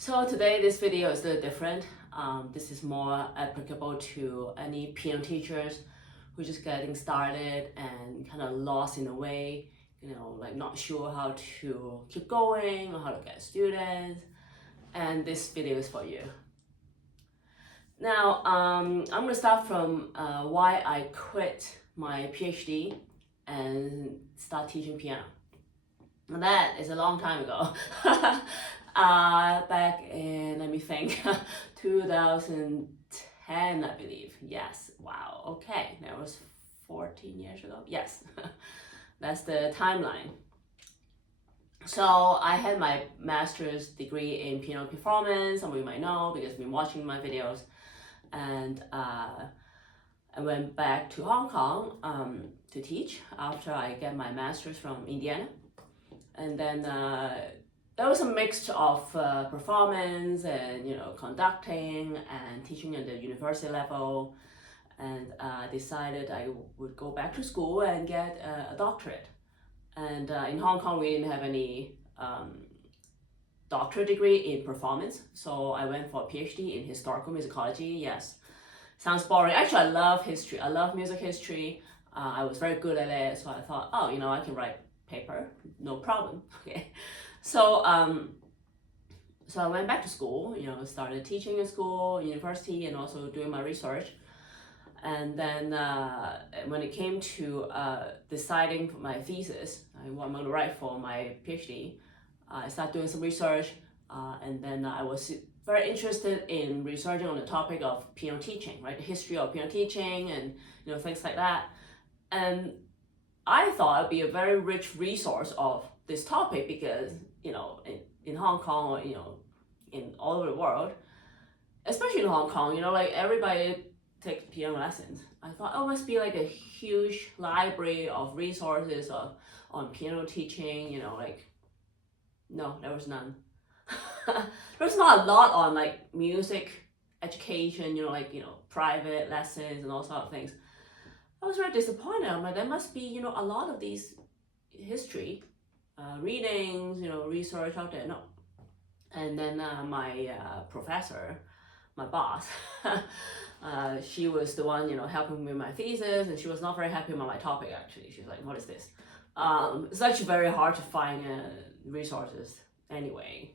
So today this video is a little different. This is more applicable to any piano teachers who are just getting started and kind of lost in a way, like not sure how to keep going or how to get students. And this video is for you. Now, I'm gonna start from why I quit my PhD and start teaching piano. And that is a long time ago. Back in, let me think, 2010, I believe. Yes, wow, okay, that was 14 years ago. Yes, that's the timeline. So I had my master's degree in piano performance, some of you might know because you've been watching my videos. And I went back to Hong Kong to teach after I get my master's from Indiana. And then there was a mix of performance and conducting and teaching at the university level, and decided I would go back to school and get a doctorate. And in Hong Kong we didn't have any doctorate degree in performance, so I went for a PhD in historical musicology. Yes, sounds boring. Actually, I love history. I love music history. I was very good at it, so I thought, oh, I can write paper, no problem. Okay, so so I went back to school, started teaching in school, university, and also doing my research. And then when it came to deciding my thesis, what I'm going to write for my PhD, I started doing some research, and then I was very interested in researching on the topic of piano teaching, right? The history of piano teaching and things like that. And I thought it'd be a very rich resource of this topic because, in Hong Kong or, in all over the world, especially in Hong Kong, like everybody takes piano lessons. I thought, oh, must be like a huge library of resources on piano teaching, no, there was none. There's not a lot on like music education, private lessons and all sorts of things. I was very disappointed. I'm like, there must be, a lot of these history readings, research out there. No. And then my professor, my boss, she was the one, helping me with my thesis, and she was not very happy with my topic, actually. She's like, what is this? It's actually very hard to find resources anyway.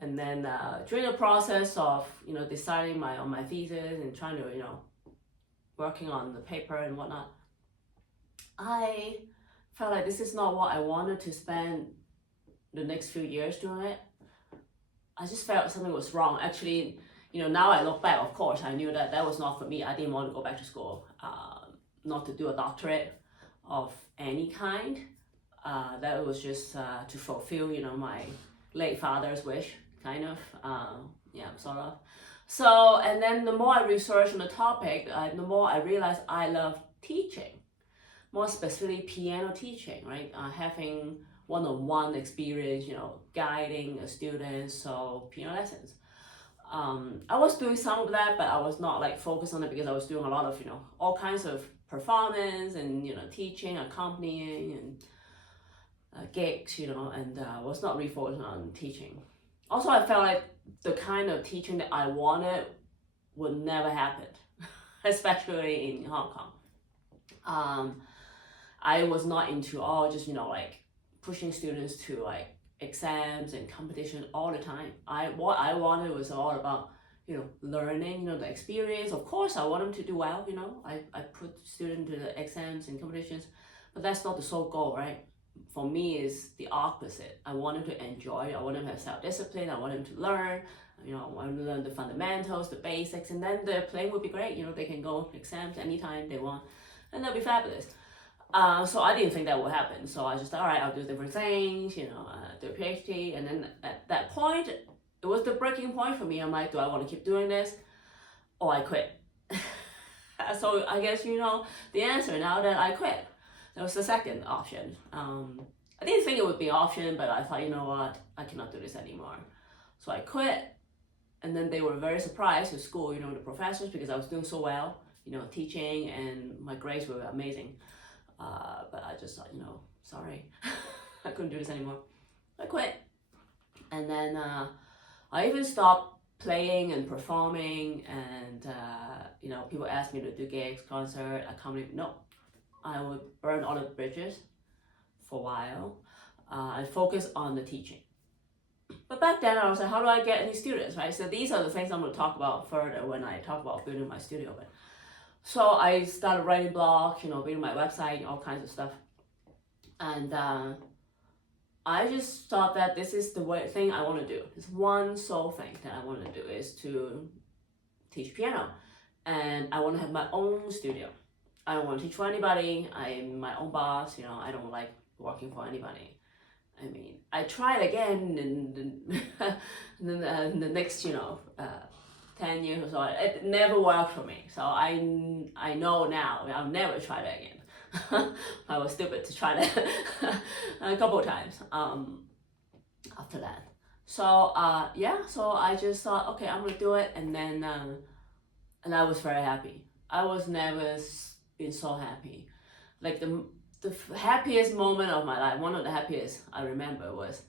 And then during the process of, deciding on my thesis and trying to, working on the paper and whatnot, I felt like this is not what I wanted to spend the next few years doing it. I just felt something was wrong. Actually, now I look back, of course, I knew that was not for me. I didn't want to go back to school, not to do a doctorate of any kind. That was just to fulfill, my late father's wish, kind of, sort of. So, and then the more I researched on the topic, the more I realized I love teaching, more specifically piano teaching, right? Having one-on-one experience, guiding a student, so piano lessons. I was doing some of that, but I was not like focused on it because I was doing a lot of, all kinds of performance and, teaching, accompanying and gigs, and was not really focused on teaching. Also, I felt like the kind of teaching that I wanted would never happen, especially in Hong Kong. I was not into all just, like pushing students to like exams and competition all the time. What I wanted was all about, learning, the experience. Of course, I want them to do well, I put students to the exams and competitions, but that's not the sole goal, right? For me, is the opposite. I want them to enjoy. I want them to have self-discipline. I want them to learn. I want them to learn the fundamentals, the basics, and then their playing would be great. They can go exams anytime they want, and they'll be fabulous. So I didn't think that would happen. So I just thought, all right, I'll do different things, do a PhD. And then at that point, it was the breaking point for me. I'm like, do I want to keep doing this, or I quit? So I guess the answer now that I quit. That was the second option. I didn't think it would be an option, but I thought, you know what, I cannot do this anymore. So I quit, and then they were very surprised at school, the professors, because I was doing so well, teaching, and my grades were amazing. But I just thought, sorry, I couldn't do this anymore. I quit. And then I even stopped playing and performing, and people ask me to do gigs, concert, I come in. No, I would burn all the bridges for a while. I focus on the teaching. But back then I was like, how do I get any students, right? So these are the things I'm going to talk about further when I talk about building my studio. But so I started writing blogs, building my website, all kinds of stuff. And I just thought that this is the thing I want to do. It's one sole thing that I want to do is to teach piano. And I want to have my own studio. I don't want to teach for anybody. I'm my own boss. I don't like working for anybody. I mean, I tried again in the next, 10 years or so. It never worked for me. So I know now I'll never try that again. I was stupid to try that a couple of times after that. So so I just thought, okay, I'm gonna do it, and then and I was very happy. I was never been so happy. Like the happiest moment of my life, one of the happiest I remember, was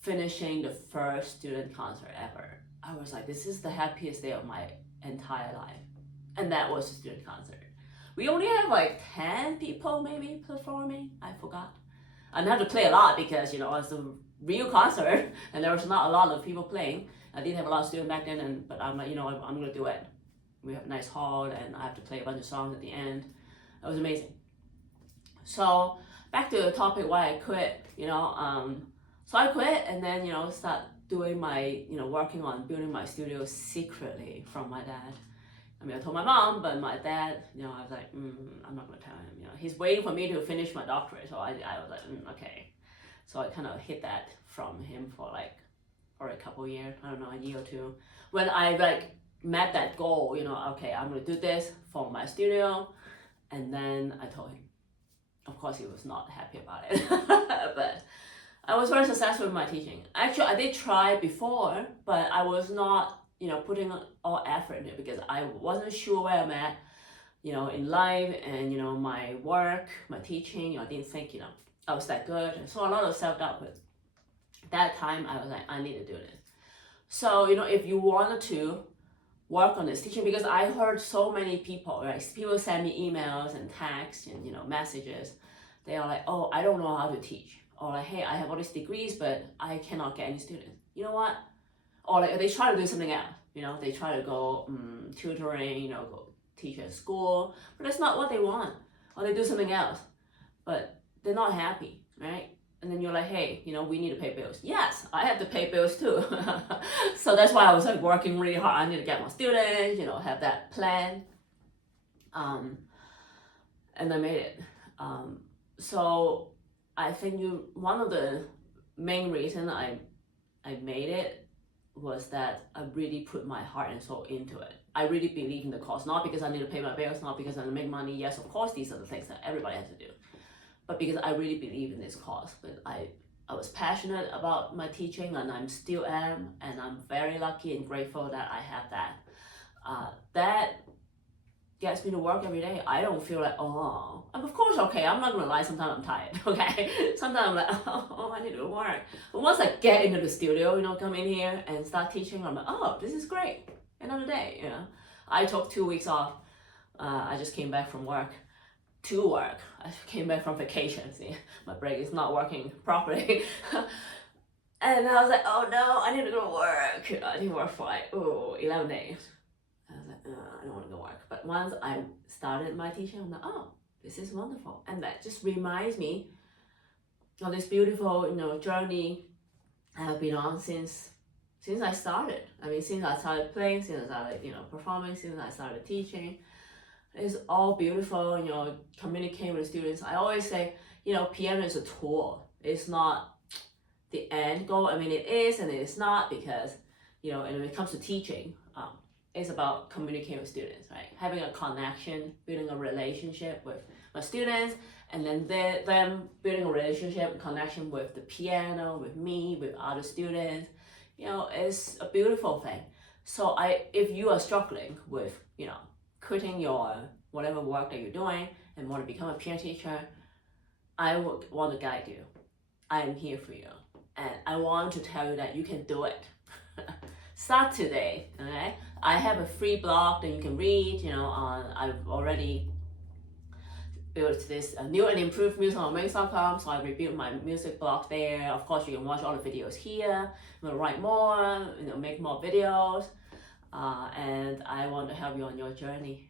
finishing the first student concert ever. I was like, this is the happiest day of my entire life. And that was a student concert. We only have like 10 people maybe performing. I forgot. I didn't have to play a lot because, it's a real concert and there was not a lot of people playing. I didn't have a lot of students back then, but I'm like, I'm going to do it. We have a nice hall and I have to play a bunch of songs at the end. It was amazing. So back to the topic why I quit, so I quit and then, start doing my, working on building my studio secretly from my dad. I mean, I told my mom, but my dad, I was like, I'm not gonna tell him, he's waiting for me to finish my doctorate. So I was like, okay. So I kind of hid that from him for a couple of years, I don't know, a year or two. When I met that goal, okay, I'm gonna do this for my studio. And then I told him. Of course, he was not happy about it, but I was very successful with my teaching. Actually, I did try before, but I was not, putting all effort in it because I wasn't sure where I'm at, in life and, my work, my teaching. I didn't think, I was that good. So a lot of self-doubt, but that time I was like, I need to do this. So, if you wanted to work on this teaching, because I heard so many people, right? People send me emails and texts and messages. They are like, oh, I don't know how to teach, or like, hey, I have all these degrees, but I cannot get any students. You know what? Or like they try to do something else. They try to go tutoring, go teach at school, but that's not what they want. Or they do something else, but they're not happy, right? And then you're like, hey, we need to pay bills. Yes, I have to pay bills too. So that's why I was working really hard. I need to get more students, have that plan. And I made it. So I think one of the main reasons I made it was that I really put my heart and soul into it. I really believe in the cause, not because I need to pay my bills, not because I need to make money. Yes, of course, these are the things that everybody has to do. But because I really believe in this cause. But I was passionate about my teaching, and I'm still am, and I'm very lucky and grateful that I have that. That gets me to work every day. I don't feel like, and of course, okay, I'm not gonna lie, sometimes I'm tired, okay? Sometimes I'm like, I need to work. But once I get into the studio, come in here and start teaching, I'm like, oh, this is great. Another day, I took 2 weeks off. I just came back from work. To work. I came back from vacation. See, my brain is not working properly. And I was like, oh no, I need to go to work. I need to work for 11 days. I was like, I don't want to go work. But once I started my teaching, I'm like, oh, this is wonderful. And that just reminds me of this beautiful, journey I have been on since I started. I mean, since I started playing, since I started, performing, since I started teaching. It's all beautiful, communicating with students. I always say, piano is a tool. It's not the end goal. I mean, it is and it is not, because, and when it comes to teaching, it's about communicating with students, right? Having a connection, building a relationship with my students, and then them building a relationship, connection with the piano, with me, with other students. It's a beautiful thing. So if you are struggling with, quitting your whatever work that you're doing and want to become a piano teacher, I would want to guide you. I am here for you. And I want to tell you that you can do it. start today. Okay, I have a free blog that you can read. I've already built this new and improved music on wings.com, so I rebuilt my music blog there. Of course, you can watch all the videos here. I'm gonna write more, make more videos, and I want to help you on your journey.